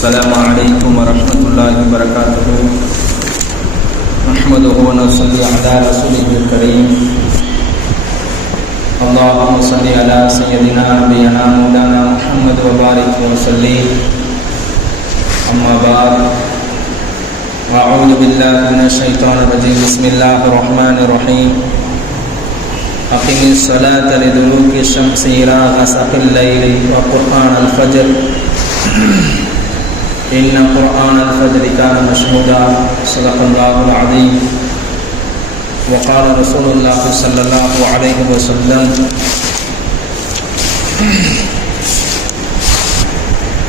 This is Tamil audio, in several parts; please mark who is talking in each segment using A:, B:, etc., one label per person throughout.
A: السلام عليكم ورحمة الله وبركاته. نحمده ونصلي على رسوله الكريم. اللهم صل على سيدنا نبينا مولانا محمد وبارك وسلم. أما بعد وأعوذ بالله من الشيطان الرجيم. بسم الله الرحمن الرحيم. أقم الصلاة لدلوك الشمس إلى غسق الليل وقرآن الفجر. إن قرآن الفجر كان مشهودا صدق الله العظيم وقال رسول الله صلى الله عليه وسلم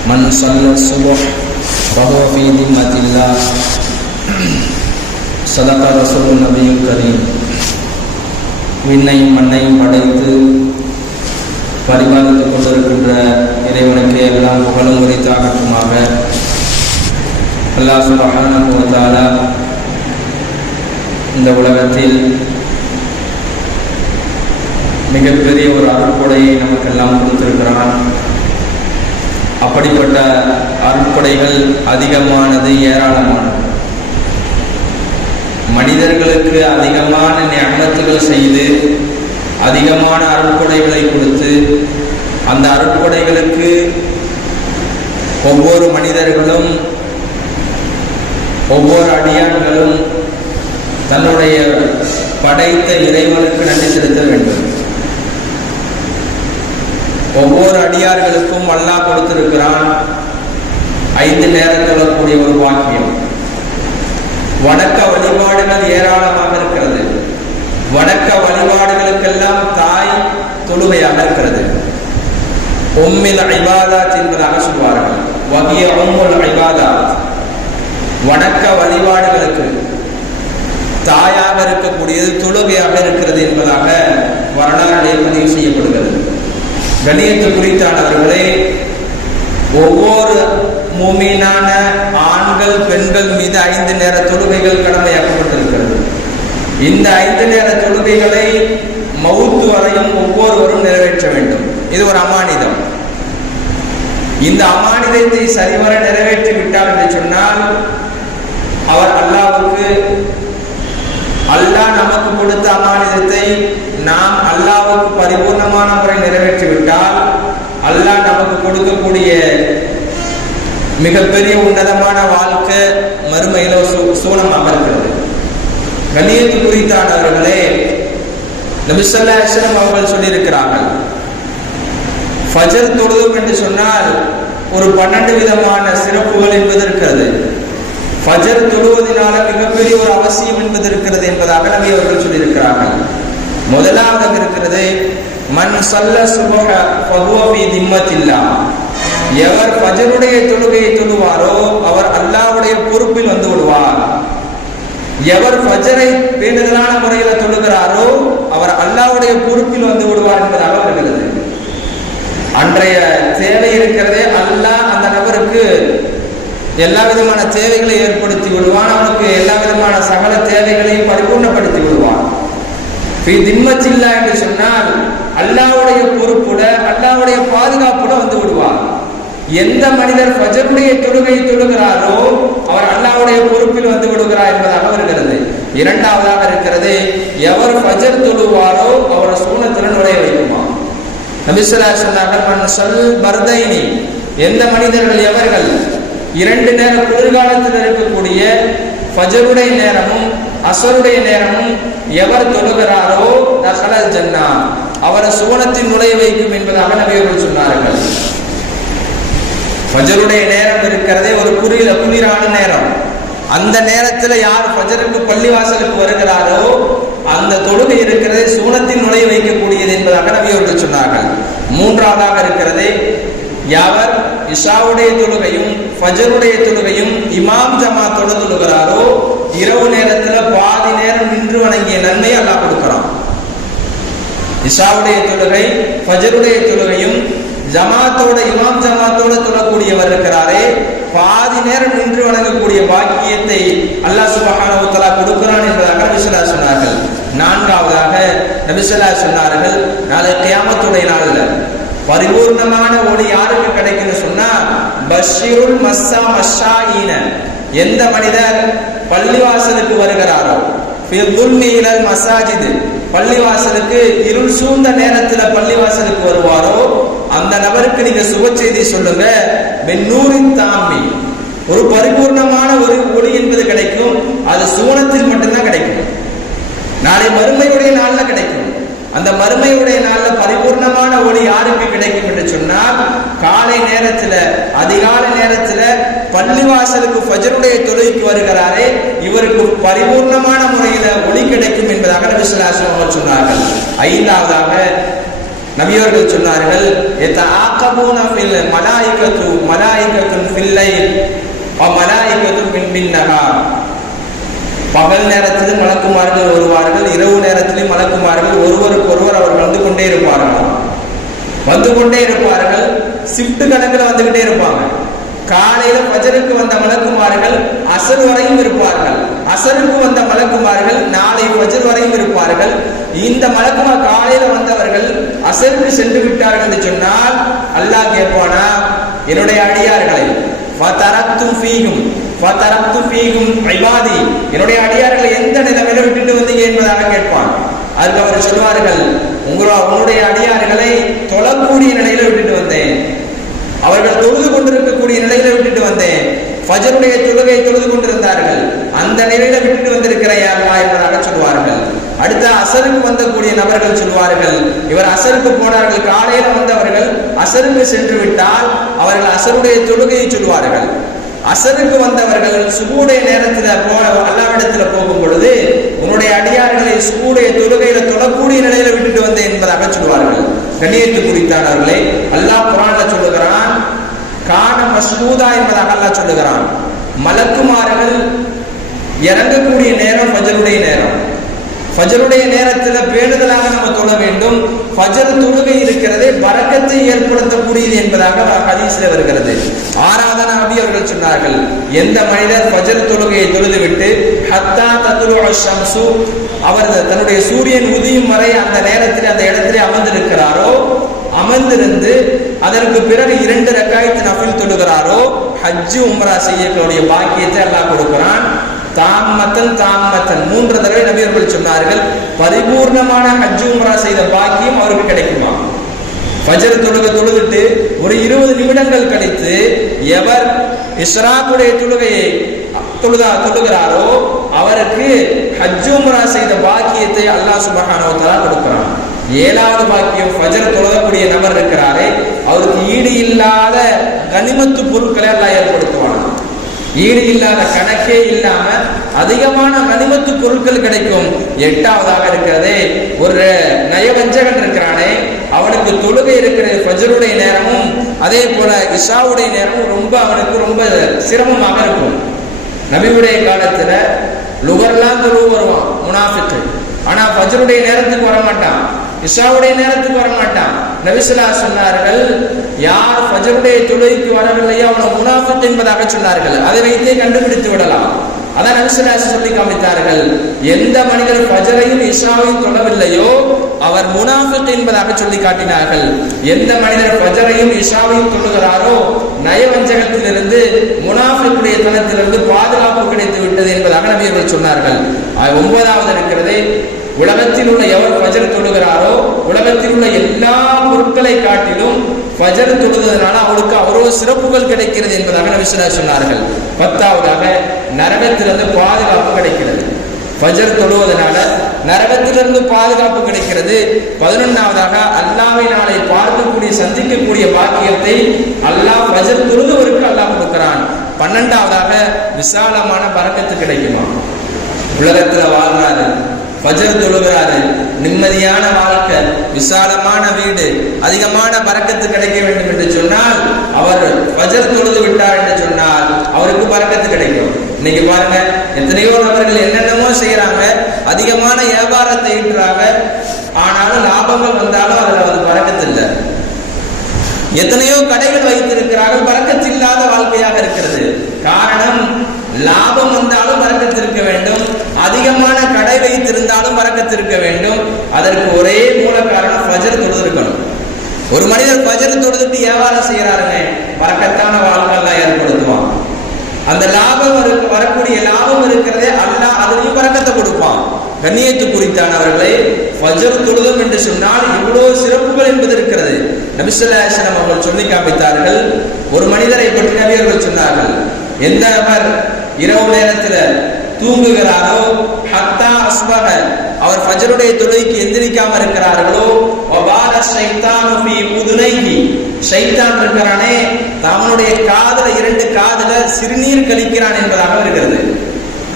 A: من صلى الصبح فهو في ذمة الله صدق رسول النبي الكريم விண்ணையும் மண்ணையும் படைத்து பரிபாலித்துக் கொண்டிருக்கின்ற இறைவனுக்கு எல்லாம் புகழும் உரித்தாகட்டுமாக அல்லாஹ் சுபஹான வ இந்த உலகத்தில் மிகப்பெரிய ஒரு அருட்கொடையை நமக்கெல்லாம் கொடுத்திருக்கிறான். அப்படிப்பட்ட அருட்கொடைகள் அதிகமானது ஏராளமானது. மனிதர்களுக்கு அதிகமான ஞானத்துகள் செய்து அதிகமான அருட்கொடைகளை கொடுத்து அந்த அருட்கொடைகளுக்கு ஒவ்வொரு மனிதர்களும் ஒவ்வொரு அடியான்களும் தன்னுடைய படைத்த இறைவனுக்கு நன்றி செலுத்த வேண்டும். ஒவ்வொரு அடியார்களுக்கும் அல்லாஹ் கொடுத்திருக்கிறான் ஐந்து நேரம் தொழக்கூடிய ஒரு வாக்கியம். வணக்க வழிபாடுகள் ஏராளமாக இருக்கிறது. வணக்க வழிபாடுகளுக்கெல்லாம் தாய் தொழுமையாக இருக்கிறது. உம்மில் ஐபாதாத் என்பதாக சொல்வார்கள். வகிய உம்முல் ஐபாதாத். வணக்க வழிபாடுகளுக்கு. தாயாக இருக்கக்கூடியது தொழுகையாக இருக்கிறது என்பதாக வரலாறு பதிவு செய்யப்படுகிறது. கணியத்து குறித்தானவர்களே ஒவ்வொரு மூமீனான ஆண்கள் பெண்கள் மீது ஐந்து நேர தொழுகைகள் கடமையாக்கப்பட்டிருக்கிறது. இந்த ஐந்து நேர தொழுகைகளை மவுத்து வரையும் ஒவ்வொருவரும் நிறைவேற்ற வேண்டும். இது ஒரு அமானிதம். இந்த அமானிதத்தை சரிவர நிறைவேற்றி விட்டார் என்று சொன்னால் அவர் அல்லாவுக்கு அல்லாஹ் நமக்கு கொடுத்த அமானிதத்தை நாம் அல்லாவுக்கு பரிபூர்ணமான முறை நிறைவேற்றி விட்டால் அல்லாஹ் நமக்கு கொடுக்கக்கூடிய மிகப்பெரிய உன்னதமான வாழ்க்கை மறுமையில சூழமாக இருக்கிறது. கண்ணியத்து குறித்தானவர்களே நபிசல்லாசனம் அவர்கள் சொல்லியிருக்கிறார்கள். ஃபஜர் தொழுதும் என்று சொன்னால் ஒரு பன்னெண்டு விதமான சிறப்புகள் என்பது இருக்கிறது. ஃபஜர் தொழுவதனால மிகப்பெரிய ஒரு அவசியம் என்பது இருக்கிறது என்பதாக நபி அவர்கள் சொல்லியிருக்கிறார்கள். முதலாவதாக இருக்கிறது மன் சல்ல சுபக பகுவபி திம்மத்தில்லா. எவர் பஜருடைய தொழுகையை தொழுவாரோ அவர் அல்லாவுடைய பொறுப்பில் வந்து விடுவார். எவர் பஜரை வேண்டுதலான முறையில் தொழுகிறாரோ அவர் அல்லாவுடைய பொறுப்பில் வந்து விடுவார் என்பதாக வருகிறது அன்றைய தேவை இருக்கிறதே அல்லாஹ் அந்த நபருக்கு எல்லா விதமான தேவைகளை ஏற்படுத்தி விடுவான். அவனுக்கு எல்லா விதமான சகல தேவைகளையும் பரிபூர்ணப்படுத்தி விடுவான். தின்மச்சில்லா என்று சொன்னால் அல்லாவுடைய பொறுப்புட அல்லாவுடைய பாதுகாப்புட வந்து விடுவார் எந்த மனிதர் பஜருடைய தொழுகை தொழுகிறாரோ அவர் அல்லாவுடைய பொறுப்பில் வந்து விடுகிறார் என்பதாக இருக்கிறது. இரண்டாவதாக இருக்கிறது எவர் பஜர் தொழுவாரோ அவர் சூனத்தில் நுழைய வைக்குமா நபிசுல்லா சொன்னார்கள் சொல் பர்தைனி எந்த மனிதர்கள் எவர்கள் இரண்டு நேர குளிர்காலத்தில் இருக்கக்கூடிய ஃபஜருடைய நேரமும் அசருடைய நேரமும் எவர் தொழுகிறாரோ தகலல் ஜன்னா. அவரை சுவனத்தில் நுழைய வைக்கும் என்பதாக நபியர்கள் சொன்னார்கள். ஃபஜருடைய நேரம் இருக்கிறதே ஒரு குளிர குளிரான நேரம். அந்த நேரத்தில் யார் ஃபஜருக்கு பள்ளிவாசலுக்கு வருகிறாரோ அந்த தொழுகை இருக்கிறதே சூனத்தில் நுழைய வைக்கக்கூடியது என்பதாக நபியவர்கள் சொன்னார்கள். மூன்றாவதாக இருக்கிறது யாவர் இஷாவுடைய தொழுகையும் ஃபஜருடைய தொழுகையும் இமாம் ஜமாத்தோட தொழுகிறாரோ இரவு நேரத்தில் பாதி நேரம் நின்று வணங்கிய நன்மை அல்லாஹ் கொடுக்கிறான். இஷாவுடைய தொழுகை ஃபஜருடைய தொழுகையும் ஜமாத்தோட இமாம் ஜமாத்தோட தொழக்கூடியவர் இருக்கிறாரே. பாதி நேரம் நின்று வணங்கக்கூடிய பாக்கியத்தை அல்லாஹ் சுபஹான உத்தலா கொடுக்கிறான் என்பதாக நபிசல்லா சொன்னார்கள். நான்காவதாக நபிசல்லா சொன்னார்கள் நாளை கியாமத்துடைய நாளில் பரிபூர்ணமான ஒளி யாருக்கு கிடைக்குன்னு சொன்னா பஷீருல் மஸ்ஸா மஷாயின. எந்த மனிதர் பள்ளிவாசலுக்கு வருகிறாரோ மசாஜிது. பள்ளிவாசலுக்கு இருள் சூழ்ந்த நேரத்துல பள்ளிவாசலுக்கு வருவாரோ அந்த நபருக்கு நீங்க சுப செய்தி சொல்லுங்க. மென்னூரின் தாமி ஒரு பரிபூர்ணமான ஒரு ஒளி என்பது கிடைக்கும். அது சூனத்தில் மட்டும்தான் கிடைக்கும். நாளை மறுமையுடைய நாள்ல கிடைக்கும். அந்த மறுமையுடைய நாள்ல பரிபூர்ணமான ஒளி யாருக்கு கிடைக்கும் என்று சொன்னால் காலை நேரத்துல அதிகாலை நேரத்துல பள்ளிவாசலுக்கு ஃபஜருடைய தொழுகைக்கு வருகிறாரே இவருக்கு பரிபூர்ணமான முறையில ஒளி கிடைக்கும் என்பதாக நபி அவர் அவர்கள் சொன்னார்கள். ஐந்தாவதாக நபியவர்கள் சொன்னார்கள் எத்தஆகபூன ஆக்கபூன மலாயிகத்து மலாயிகத்துன் ஃபில் லைல் வ மலாயிகத்து மின் பின் நஹார் பகல் நேரத்திலும் மலக்குமார்கள் வருவார்கள் இரவு நேரத்திலும் மலக்குமார்கள் ஒருவருக்கு ஒருவர் அவர்கள் வந்து கொண்டே இருப்பார்கள். வந்து கொண்டே இருப்பார்கள் ஷிஃப்ட் கணக்கில் வந்துகிட்டே இருப்பாங்க. காலையில பஜருக்கு வந்த மலக்குமார்கள் அசர் வரையும் இருப்பார்கள். அசருக்கு வந்த மலக்குமார்கள் நாளை பஜர் வரையும் இருப்பார்கள். இந்த மலக்குமார் காலையில வந்தவர்கள் அசருக்கு சென்று விட்டார்கள் என்று சொன்னால் அல்லாஹ் கேட்பானா? என்னுடைய அடியார்களை தரத்தும் ஃபீகும் ஃபதரத்து பீகும் இபாதி என்னுடைய அடியார்களை எந்த நிலைமையில விட்டுட்டு வந்தீங்க என்பதாக கேட்பான். அதுக்கு அவர் சொல்வார்கள் உங்களோ உன்னுடைய அடியார்களை தொழக்கூடிய நிலையில விட்டுட்டு வந்தேன். அவர்கள் தொழுது கொண்டிருக்கக்கூடிய நிலையில விட்டுட்டு வந்தேன். ஃபஜருடைய தொழுகை தொழுது கொண்டிருந்தார்கள். அந்த நிலையில விட்டுட்டு வந்திருக்கிறேன் என்பதாக சொல்வார்கள் அடுத்த அசருக்கு வந்தக்கூடிய நபர்கள் சொல்வார்கள் இவர் அசருக்கு போனார்கள். காலையில வந்தவர்கள் அசருக்கு சென்று விட்டால் அவர்கள் அசருடைய தொழுகையை சொல்வார்கள் அசருக்கு வந்தவர்கள் சுகூடைய நேரத்தில் போ அல்லாவிடத்துல போகும் பொழுது உன்னுடைய அடியார்களை சுகூடைய தொழுகையில தொழக்கூடிய நிலையில விட்டுட்டு வந்தேன் என்பதாக சொல்வார்கள் கண்ணியத்து குறித்தானவர்களே அல்லாஹ் குரான்ல சொல்லுகிறான் காண மசூதா என்பதாக அல்லாஹ் சொல்லுகிறான். மலக்குமார்கள் இறங்கக்கூடிய நேரம் ஃபஜருடைய நேரம். ஃபஜருடைய நேரத்தில் பேணுதலாக நம்ம தொழ வேண்டும். ஃபஜர் தொழுகை இருக்கிறதே பறக்கத்தை ஏற்படுத்தக்கூடியது என்பதாக ஹதீஸில் வருகிறது. ஆறாவது நபி அவர்கள் சொன்னார்கள் எந்த மனிதர் ஃபஜர் தொழுகையை தொழுது விட்டு ஹத்தா தத்துரு ஷம்சு அவர் தன்னுடைய சூரியன் உதியும் வரை அந்த நேரத்தில் அந்த இடத்திலே அமர்ந்திருக்கிறாரோ அமர்ந்திருந்து அதற்கு பிறகு இரண்டு ரக்காயத்து நபில் தொழுகிறாரோ ஹஜ்ஜு உம்ரா செய்யக்கூடிய பாக்கியத்தை அல்லாஹ் கொடுக்கிறான். தாமத்தன் தாமத்தன் மூன்று தடவை நபியர்கள் சொன்னார்கள் பரிபூர்ணமான ஹஜ்ஜு உம்ரா செய்த பாக்கியம் அவருக்கு கிடைக்குமா? ஃபஜர் தொழுக தொழுதுட்டு ஒரு இருபது நிமிடங்கள் கழித்து எவர் இஸ்ராக்குடைய தொழுகையை தொழுதா தொழுகிறாரோ அவருக்கு ஹஜ்ஜு உம்ரா செய்த பாக்கியத்தை அல்லாஹ் சுபஹானஹு கொடுக்கிறான். ஏழாவது பாக்கியம் ஃபஜர் தொழுகக்கூடிய நபர் இருக்கிறாரே அவருக்கு ஈடு இல்லாத கனிமத்து பொருட்களை எல்லாம் ஏற்படுத்துவான். ஈடு இல்லாத கணக்கே இல்லாம அதிகமான கனிமத்து பொருட்கள் கிடைக்கும். எட்டாவதாக இருக்கிறது ஒரு நயவஞ்சகன் இருக்கிறானே அவனுக்கு தொழுகை இருக்கிற ஃபஜருடைய நேரமும் அதே போல இஷாவுடைய நேரமும் ரொம்ப அவனுக்கு ரொம்ப சிரமமாக இருக்கும். நபியுடைய காலத்துல லுகர்லாம் தொழுவு வருவான் முனாஃபிக்கு. ஆனா ஃபஜருடைய நேரத்துக்கு வர மாட்டான் இஷாவுடைய நேரத்துக்கு வர மாட்டான் நபிசுல்லா சொன்னார்கள் யார் ஃபஜருடைய தொழுகைக்கு வரவில்லையோ அவனை முனாஃபிக் என்பதாக சொன்னார்கள். அதை வைத்தே கண்டுபிடித்து விடலாம். அதான் நபிசுல்லா சொல்லி காமித்தார்கள் எந்த மனிதர் பஜரையும் இஷாவையும் தொடவில்லையோ அவர் முனாஃபிக் என்பதாக சொல்லி காட்டினார்கள். எந்த மனிதர் பஜரையும் இஷாவையும் தொழுகிறாரோ நயவஞ்சகத்திலிருந்து முனாஃபிக்குடைய தனத்திலிருந்து பாதுகாப்பு கிடைத்து விட்டது என்பதாக நபியர்கள் சொன்னார்கள். ஒன்பதாவது இருக்கிறது உலகத்தில் உள்ள எவர் பஜர் தொழுகிறாரோ உலகத்தில் உள்ள எல்லா பொருட்களை காட்டிலும் ஃபஜர் தொழுதனால அவருக்கு அவ்வளவு சிறப்புகள் கிடைக்கிறது என்பதாக நபிசுல்லா சொன்னார்கள். பத்தாவதாக நரகத்திலிருந்து பாதுகாப்பு கிடைக்கிறது. ஃபஜர் தொழுவதனால நரகத்திலிருந்து பாதுகாப்பு கிடைக்கிறது. பதினொன்றாவதாக அல்லாவை நாளை பார்க்கக்கூடிய சந்திக்கக்கூடிய பாக்கியத்தை அல்லாஹ் ஃபஜர் தொழுதவருக்கு அல்லாஹ் கொடுக்கிறான். பன்னெண்டாவதாக விசாலமான பறக்கத்து கிடைக்குமா? உலகத்துல வாழ்றாரு பஜர் தொழுகிறாரு. நிம்மதியான வாழ்க்கை விசாலமான வீடு அதிகமான பறக்கத்து கிடைக்க வேண்டும் என்று சொன்னால் அவர் பஜர் தொழுது விட்டார் என்று சொன்னால் அவருக்கு பறக்கத்து கிடைக்கும். இன்னைக்கு பாருங்க எத்தனையோ நபர்கள் என்னென்னமோ செய்யறாங்க அதிகமான வியாபாரத்தை ஈட்டுறாங்க ஆனாலும் லாபங்கள் வந்தாலும் அதுல வந்து பறக்கத்து இல்லை. எத்தனையோ கடைகள் வைத்திருக்கிறார்கள் பறக்கத்து இல்லாத வாழ்க்கையாக இருக்கிறது. காரணம் லாபம் வந்தாலும் வரக்கத்திருக்க வேண்டும். அதிகமான கடை வைத்திருந்தாலும் வரக்கத்திருக்க வேண்டும். அதற்கு ஒரே மூல காரணம் ஃபஜர் தொழுதிருக்கணும் ஒரு மனிதர் ஃபஜர் தொழுதுட்டு வியாபாரம் செய்யறாருங்க வரக்கத்தான வாழ்க்கை ஏற்படுத்துவான். அந்த லாபம் வரக்கூடிய லாபம் இருக்கிறதே அல்லா அதுலயும் பறக்கத்தை கொடுப்பான். கண்ணியத்து குறித்தானவர்களை ஃபஜர் தொழுதும் என்று சொன்னால் இவ்வளோ சிறப்புகள் என்பது இருக்கிறது. நபிசுல்லாசனம் அவர்கள் சொல்லி காமித்தார்கள் ஒரு மனிதரை பற்றி நபி சொன்னார்கள் எந்த நபர் இரவு நேரத்தில் தூங்குகிறாரோ ஹத்தா அஸ்பக அவர் ஃபஜருடைய தொழுகைக்கு எந்திரிக்காம இருக்கிறார்களோ வபால ஷைத்தானு ஃபீ உதுனைஹி. ஷைத்தான் இருக்கிறானே தவனுடைய காதுல இரண்டு காதுல சிறுநீர் கழிக்கிறான் என்பதாக வருகிறது.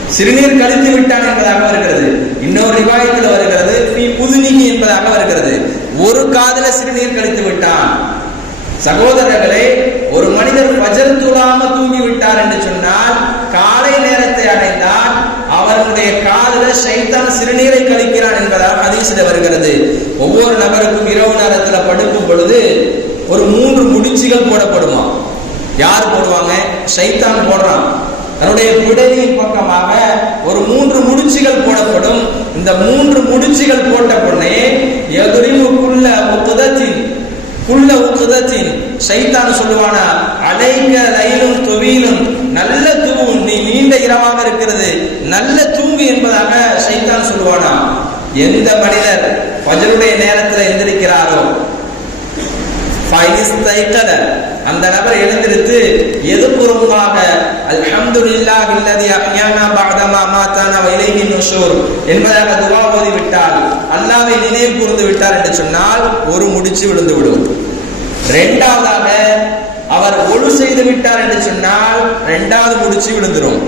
A: சிறுநீர் கழித்து விட்டான் என்பதாக வருகிறது. இன்னொரு ரிவாயத்தில் வருகிறது ஃபீ புதுனிகி என்பதாக வருகிறது. ஒரு காதுல சிறுநீர் கழித்து விட்டான். சகோதரர்களே ஒரு மனிதர் பஜர் தூளாம தூங்கி விட்டார் என்று சொன்னால் காலை நேரத்தை அடைந்தால் அவர்களுடைய காலில் ஷைத்தான் சிறுநீரை கழிக்கிறான் என்பதாக ஹதீஸில் வருகிறது. ஒவ்வொரு நபருக்கும் இரவு நேரத்துல படுக்கும் பொழுது ஒரு மூன்று முடிச்சுகள் போடப்படுமா? யார் போடுவாங்க? ஷைத்தான் போடுறான். தன்னுடைய பிடரியின் பக்கமாக ஒரு மூன்று முடிச்சுகள் போடப்படும். இந்த மூன்று முடிச்சுகள் போட்ட உடனே எதிரிவுக்குள்ள முக்குதத்தின் குள்ள உக்குதத்தின் சைத்தான் சொல்லுவானா அலைக்க லைலும் தொவியிலும் நல்ல தூவும் நீ நீண்ட இரவாக இருக்கிறது நல்ல தூங்கு என்பதாக சைத்தான் சொல்லுவானா? எந்த மனிதர் பஜருடைய நேரத்தில் எந்திருக்கிறாரோ அந்த நபர் எழுந்திருத்து எதுபூர்வமாக அல்ஹம்துலில்லாஹ் இல்லதி அஹ்யானா பஅதமா மாதானா வ இலைஹி நுஷூர் என்பதாக துவா ஓதி விட்டால் அல்லாஹ்வை நினைவு கூர்ந்து விட்டார் என்று சொன்னால் ஒரு முடிச்சு விழுந்து விடுவோம் இரண்டாவதாக அவர் ஒழு செய்து விட்டார் என்று சொன்னால் இரண்டாவது முடிச்சு விழுந்துரும்.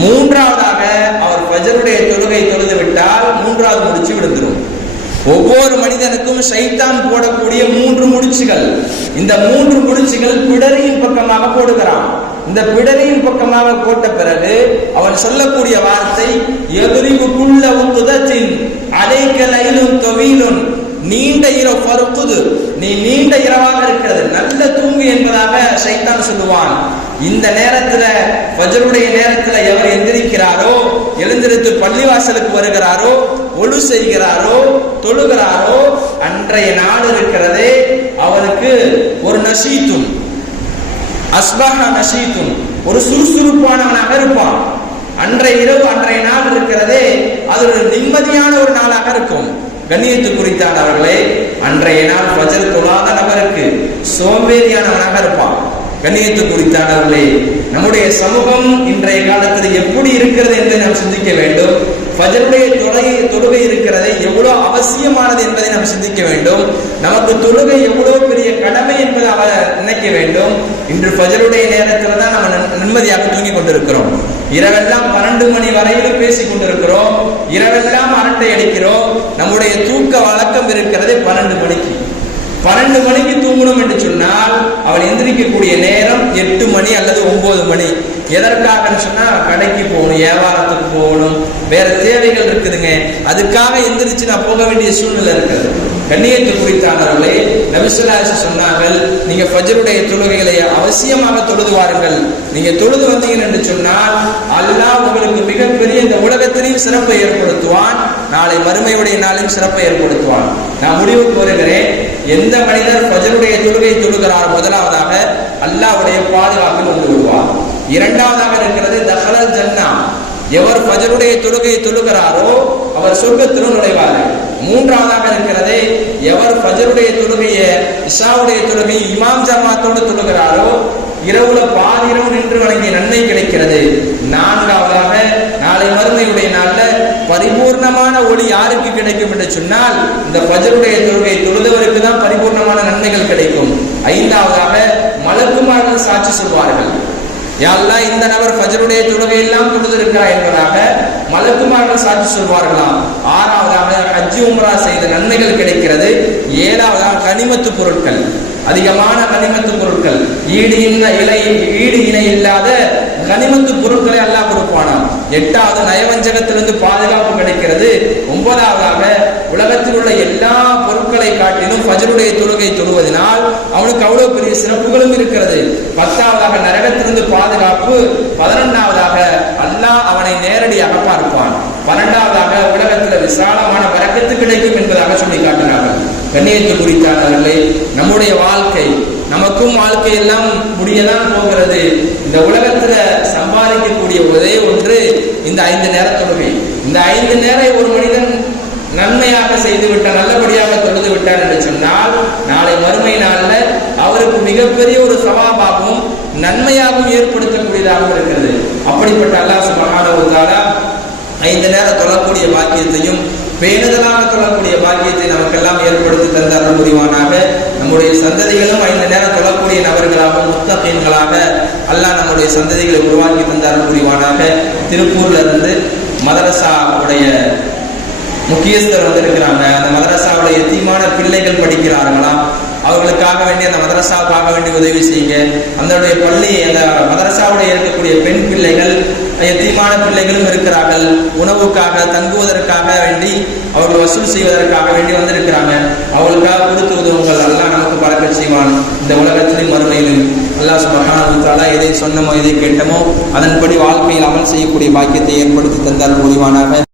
A: மூன்றாவதாக அவர் பஜருடைய தொழுகை தொழுது விட்டால் மூன்றாவது முடிச்சு விழுந்துரும். ஒவ்வொரு மனிதனுக்கும் சைத்தான் போடக்கூடிய மூன்று முடிச்சுகள். இந்த மூன்று முடிச்சுகள் பிடரியின் பக்கமாக போடுகிறான். இந்த பிடரியின் பக்கமாக போட்ட பிறகு அவன் சொல்லக்கூடிய வார்த்தை எதிரிவுக்குள்ள உத்துதத்தின் அலைக்கலையிலும் தொவியிலும் நீண்ட இரவு பருப்புது நீ நீண்ட இரவாக இருக்கிறது. நல்ல தூங்கு என்பதாக சைத்தான் சொல்லுவான். இந்த நேரத்துல பஜருடைய நேரத்துல எவர் எந்திரிக்கிறாரோ எழுந்திருத்து பள்ளிவாசலுக்கு வருகிறாரோ ஒழு செய்கிறாரோ தொழுகிறாரோ அன்றைய நாள் இருக்கிறதே அவருக்கு ஒரு நசீத்தும் அஸ்பஹா நசீத்தும் ஒரு சுறுசுறுப்பானவனாக இருப்பான். அன்றைய இரவு அன்றைய நாள் இருக்கிறதே அது ஒரு நிம்மதியான ஒரு நாளாக இருக்கும். கண்ணியத்து குறித்தானவர்களே அன்றைய நாள் பஜர் தொழாத நபருக்கு சோம்பேறியானவனாக இருப்பான் கண்ணியத்து குறித்தானவர்களே நம்முடைய சமூகம் இன்றைய காலத்தில் எப்படி இருக்கிறது என்று நாம் சிந்திக்க வேண்டும். பஜருடைய தொலை தொழுகை இருக்கிறது. எவ்வளவு அவசியமானது என்பதை நாம் சிந்திக்க வேண்டும். நமக்கு தொழுகை எவ்வளவு பெரிய கடமை என்பதை அவ நினைக்க வேண்டும். இன்று பஜருடைய நேரத்தில் தான் நம்ம நிம்மதியாக தூங்கி கொண்டிருக்கிறோம். இரவெல்லாம் பன்னெண்டு மணி வரையிலும் பேசிக் கொண்டிருக்கிறோம். இரவெல்லாம் அரட்டை அடிக்கிறோம். நம்முடைய தூக்க வழக்கம் இருக்கிறது பன்னெண்டு மணிக்கு. பன்னெண்டு மணிக்கு தூங்கணும் என்று சொன்னால் அவள் எந்திரிக்கக்கூடிய நேரம் எட்டு மணி அல்லது ஒன்பது மணி. எதற்காகன்னு சொன்னால் கடைக்கு போகணும் வியாபாரத்துக்கு போகணும் வேற தேவைகள் இருக்குதுங்க. அதுக்காக எந்திரிச்சு நான் போக வேண்டிய சூழ்நிலை இருக்குது. கண்ணியத்து குறித்தானவர்களே நபிசுல்லாசி சொன்னார்கள் நீங்க ஃபஜருடைய தொழுகைகளை அவசியமாக தொழுது வாருங்கள். நீங்க தொழுது வந்தீங்க என்று சொன்னால் அல்லாஹ் உங்களுக்கு மிகப்பெரிய இந்த உலகத்திலையும் சிறப்பை ஏற்படுத்துவான். நாளை மறுமையுடைய நாளையும் சிறப்பை ஏற்படுத்துவான். நான் முடிவுக்கு வருகிறேன். எந்த மனிதர் ஃபஜருடைய தொழுகை தொழுகிறார் முதலாவதாக அல்லாஹ்வுடைய பாதுகாப்பில் வந்து விடுவார் இரண்டாவதாக இருக்கிறது தஹலல் ஜன்னா. எவர் ஃபஜருடைய தொழுகை தொழுகிறாரோ அவர் சொர்க்கத்திலும் நுழைவார் மூன்றாவதாக இருக்கிறது எவர் ஃபஜருடைய தொழுகையை இஷாவுடைய தொழுகையை இமாம் ஜமாத்தோடு தொழுகிறாரோ இரவுல பாதி இரவு நின்று வழங்கிய நன்மை கிடைக்கிறது. நான்காவதாக நாளை மருந்தையுடைய நாளில் பரிபூர்ணமான ஒளி யாருக்கு கிடைக்கும் என்று சொன்னால் இந்த பஜருடைய தொழுகை தொழுதவருக்கு தான் பரிபூர்ணமான நன்மைகள் கிடைக்கும். ஐந்தாவதாக மலக்குமார்கள் சாட்சி சொல்வார்கள். யாரெல்லாம் இந்த நபர் ஃபஜருடைய தொழுகையெல்லாம் தொழுதிருக்கா என்பதாக மலக்குமார்கள் சாட்சி சொல்வார்களாம். ஆறாவதாக ஹஜ் உம்ரா செய்த நன்மைகள் கிடைக்கிறது. ஏழாவதாக கனிமத்து பொருட்கள். அதிகமான கனிமத்து பொருட்கள். ஈடு இன்ன இலை ஈடு இணை இல்லாத கனிமத்து பொருட்களை அல்லாஹ் கொடுப்பானாம். எட்டாவது நயவஞ்சகத்திலிருந்து பாதுகாப்பு கிடைக்கிறது. ஒன்பதாவதாக உலகத்தில் உள்ள எல்லா பொருட்களை காட்டிலும் ஃபஜருடைய தொழுகை தொழுவதனால் அவனுக்கு அவ்வளவு பெரிய சிறப்புகளும் இருக்கிறது. பத்தாவதாக நரகத்திலிருந்து பாதுகாப்பு பதினொன்றாவதாக அல்லாஹ் அவனை நேரடியாக பார்ப்பான். பன்னெண்டாவதாக உலகத்தில் விசாலமான வரக்கத்து கிடைக்கும் என்பதாக சொல்லி காட்டினார்கள். கண்ணியத்து குறித்தானவர்களே நம்முடைய வாழ்க்கை நமக்கும் வாழ்க்கை எல்லாம் முடியதான் போகிறது. இந்த உலகத்துல சம்பாதிக்கக்கூடிய ஒரே ஒன்று இந்த ஐந்து நேர தொழுகை. இந்த ஐந்து நேரம் ஒரு மனிதன் நன்மையாக செய்து விட்டான் நல்லபடியாக தொழுது விட்டான் என்று சொன்னால் நாளை மறுமை நாள்ல அவருக்கு மிகப்பெரிய ஒரு சவாபாகவும் நன்மையாகவும் ஏற்படுத்தக்கூடியதாகவும் இருக்கிறது. அப்படிப்பட்ட அல்லாஹ் சுபஹானஹு ஐந்து நேரம் தொழக்கூடிய பாக்கியத்தையும் பேணுதலாக தொழக்கூடிய பாக்கியத்தை நமக்கெல்லாம் ஏற்படுத்தி தந்த அருள் புரிவானாக. நம்முடைய சந்ததிகளும் ஐந்து நேரம் தொழக்கூடிய நபர்களாக முத்தகீன்களாக அல்லாஹ் நம்முடைய சந்ததிகளை உருவாக்கி தந்த அருள் புரிவானாக. திருப்பூர்ல இருந்து மதரசாவுடைய முக்கியஸ்தர் வந்திருக்கிறாங்க. அந்த மதரசாவுடைய தீமான பிள்ளைகள் படிக்கிறார்களாம். அவர்களுக்காக வேண்டி அந்த மதரசாவுக்காக வேண்டி உதவி செய்யுங்க. அதனுடைய பள்ளி அந்த மதரசாவுடைய இருக்கக்கூடிய பெண் பிள்ளைகள் எத்தீமான பிள்ளைகளும் இருக்கிறார்கள். உணவுக்காக தங்குவதற்காக வேண்டி அவர்கள் வசூல் செய்வதற்காக வேண்டி வந்திருக்கிறாங்க. அவர்களுக்காக கொடுத்து உதவுங்கள். எல்லாம் நமக்கு பழக்க செய்வான். இந்த உலகத்திலும் மறுமையிலும் அல்லாஹ் சுபஹானஹு எதை சொன்னமோ எதை கேட்டமோ அதன்படி வாழ்க்கையில் அமல் செய்யக்கூடிய பாக்கியத்தை ஏற்படுத்தி தந்தார் முடிவானாக